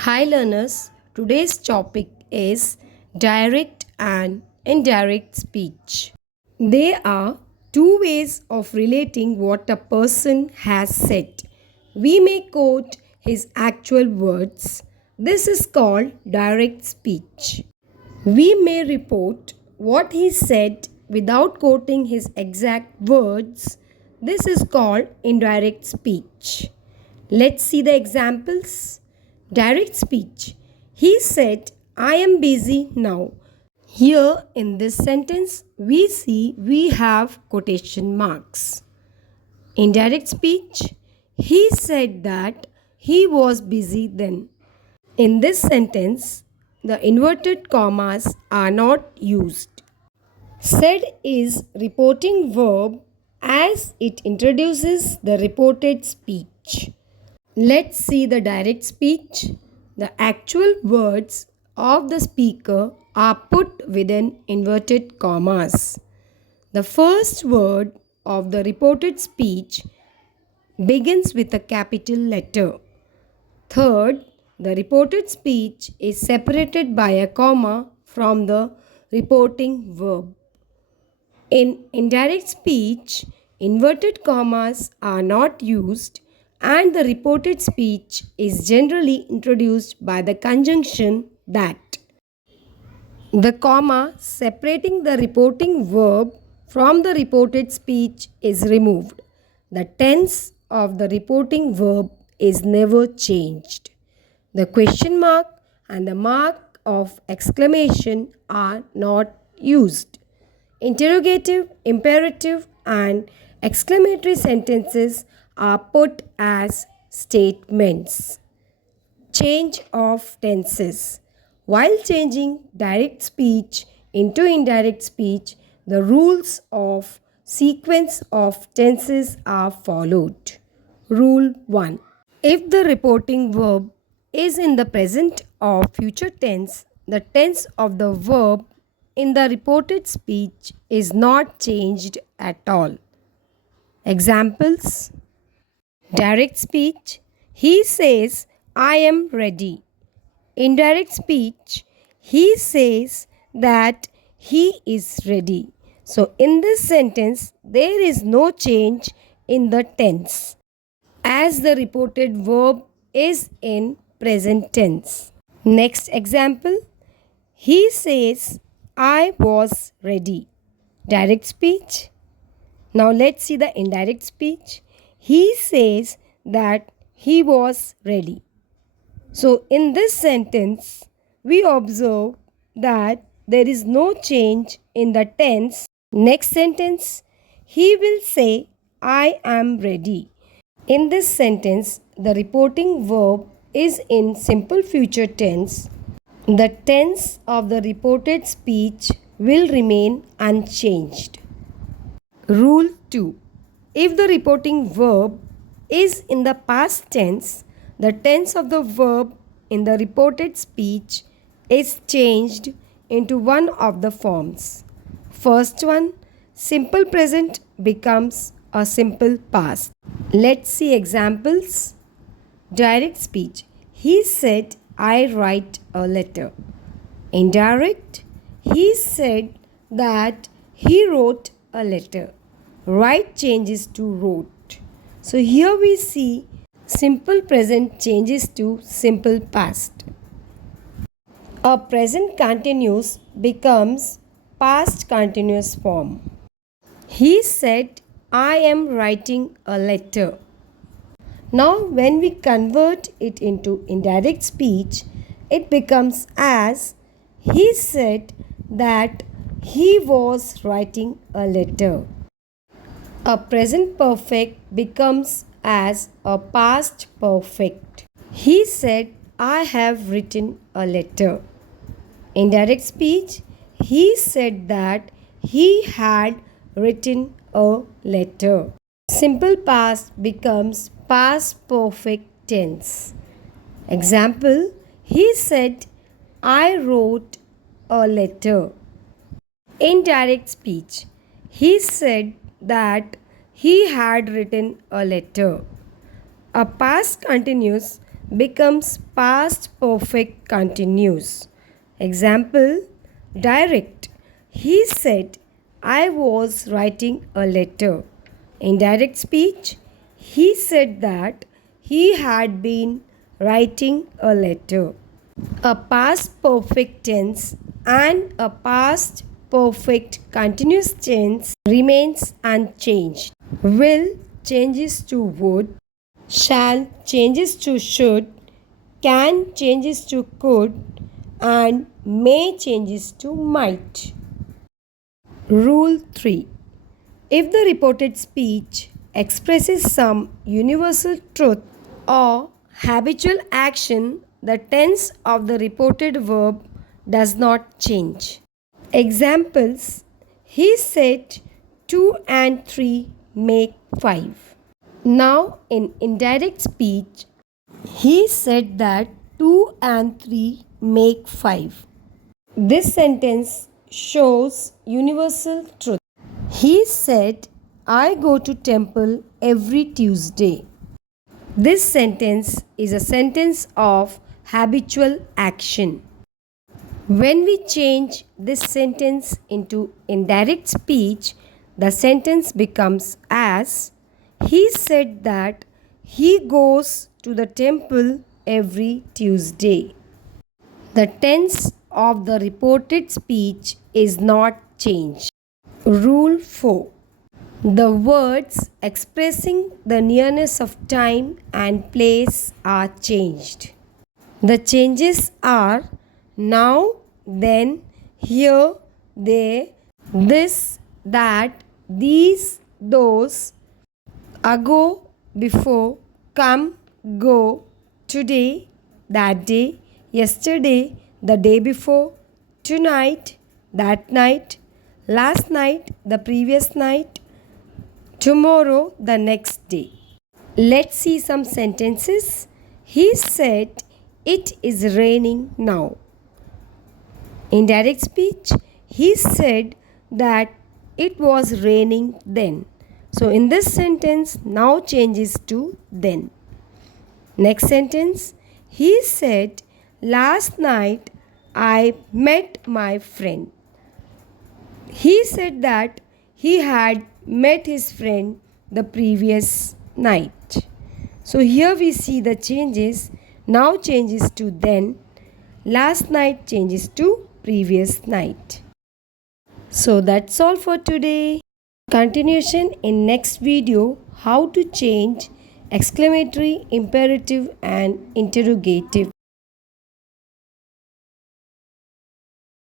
Hi learners, today's topic is direct and indirect speech. There are two ways of relating what a person has said. We may quote his actual words. This is called direct speech. We may report what he said without quoting his exact words. This is called indirect speech. Let's see the examples. Direct speech. He said, I am busy now. Here in this sentence, we have quotation marks. Indirect speech. He said that he was busy then. In this sentence, the inverted commas are not used. Said is reporting verb as it introduces the reported speech. Let's see the direct speech. The actual words of the speaker are put within inverted commas. The first word of the reported speech begins with a capital letter. Third, the reported speech is separated by a comma from the reporting verb. In indirect speech, inverted commas are not used and the reported speech is generally introduced by the conjunction that. The comma separating the reporting verb from the reported speech is removed. The tense of the reporting verb is never changed. The question mark and the mark of exclamation are not used. Interrogative, imperative, and exclamatory sentences are put as statements. Change of tenses. While changing direct speech into indirect speech, the rules of sequence of tenses are followed. Rule 1. If the reporting verb is in the present or future tense, the tense of the verb in the reported speech is not changed at all. Examples. Direct speech. He says, I am ready. Indirect speech. He says that he is ready. So, in this sentence, there is no change in the tense as the reported verb is in present tense. Next example. He says, I was ready. Direct speech. Now let's see the indirect speech. He says that he was ready. So in this sentence, we observe that there is no change in the tense. Next sentence, he will say, I am ready. In this sentence, the reporting verb is in simple future tense. The tense of the reported speech will remain unchanged. Rule 2. If the reporting verb is in the past tense, the tense of the verb in the reported speech is changed into one of the forms. First one, simple present becomes a simple past. Let's see examples. Direct speech. He said, I write a letter. Indirect. He said that he wrote a letter. Write changes to wrote. So here we see simple present changes to simple past. A present continuous becomes past continuous form. He said, I am writing a letter. Now, when we convert it into indirect speech, it becomes as he said that he was writing a letter. A present perfect becomes as a past perfect. He said, I have written a letter. Indirect speech, he said that he had written a letter. Simple past becomes past perfect tense. Example, he said, I wrote a letter. Indirect speech, he said that he had written a letter. A past continuous becomes past perfect continuous. Example, direct. He said, I was writing a letter. Indirect speech, he said that he had been writing a letter. A past perfect tense and a past perfect continuous tense remains unchanged. Will changes to would, shall changes to should, can changes to could, and may changes to might. Rule 3. If the reported speech expresses some universal truth or habitual action, the tense of the reported verb does not change. Examples, he said 2 and 3 make 5. Now, in indirect speech, he said that 2 and 3 make 5. This sentence shows universal truth. He said, I go to temple every Tuesday. This sentence is a sentence of habitual action. When we change this sentence into indirect speech, the sentence becomes as he said that he goes to the temple every Tuesday. The tense of the reported speech is not changed. Rule 4. The words expressing the nearness of time and place are changed. The changes are now, then, here, there, this, that, these, those, ago, before, come, go, today, that day, yesterday, the day before, tonight, that night, last night, the previous night, tomorrow, the next day. Let's see some sentences. He said, it is raining now. Indirect speech, he said that it was raining then. So in this sentence, now changes to then. Next sentence, he said, last night I met my friend. He said that he had met his friend the previous night. So here we see the changes. Now changes to then. Last night changes to previous night. So that's all for today. Continuation in next video, how to change exclamatory, imperative and interrogative.